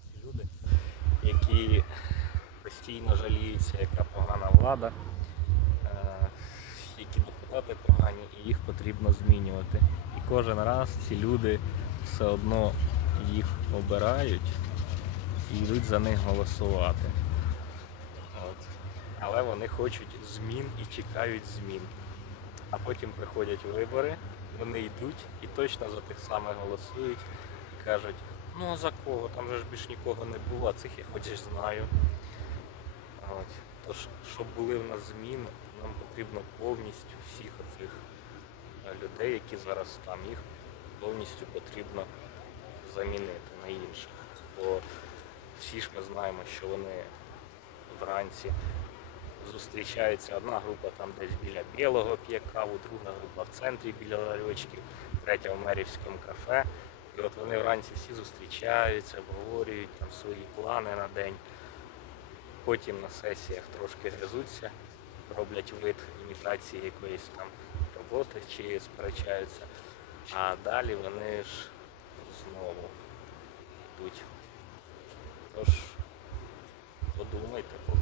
ці люди, які постійно жаліються, яка погана влада, е, які депутати погані, і їх потрібно змінювати. І кожен раз ці люди все одно їх обирають і йдуть за них голосувати. От. Але вони хочуть змін і чекають змін. А потім приходять вибори, вони йдуть і точно за тих самих голосують і кажуть, ну а за кого? Там же ж більш нікого не було, цих я хоч і знаю. От. Тож, щоб були в нас зміни, нам потрібно повністю всіх оцих е, людей, які зараз там, їх повністю потрібно замінити на інших. Бо всі ж ми знаємо, що вони вранці зустрічаються. Одна група там десь біля білого п'є каву, друга група в центрі біля ларьочків, третя в мерівському кафе. І от вони вранці всі зустрічаються, обговорюють там свої плани на день. Потім на сесіях трошки гризуться, роблять вид імітації якоїсь там роботи чи сперечаються. А далі вони ж знову йдуть. Тож подумайте.